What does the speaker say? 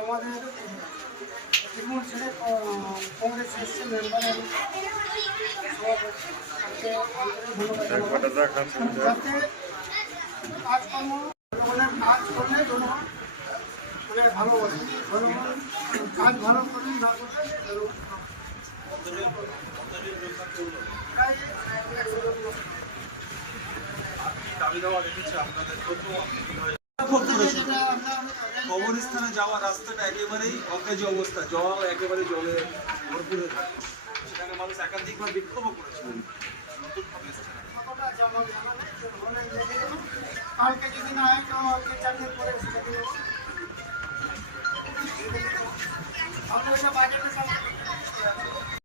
আমাদের তৃণমূল ছেড়ে কংগ্রেস এসছে মেম্বারের যাতে কাজকর্ম জনগণের কাজ করলে জনগণ মানে ভালোবাসে, জনগণ কাজ ভালো করলে না করলে দাবি দেওয়া রেখেছে আপনাদের কবরস্থানে যাওয়ার রাস্তাটা একেবারেই অকেজ অবস্থা, জল একেবারে জলে ভরপুরে থাকে, সেখানে মানুষ একাধিকবার বিক্ষোভও করেছিলেন। কালকে যদি না হয় 4 দিন পরে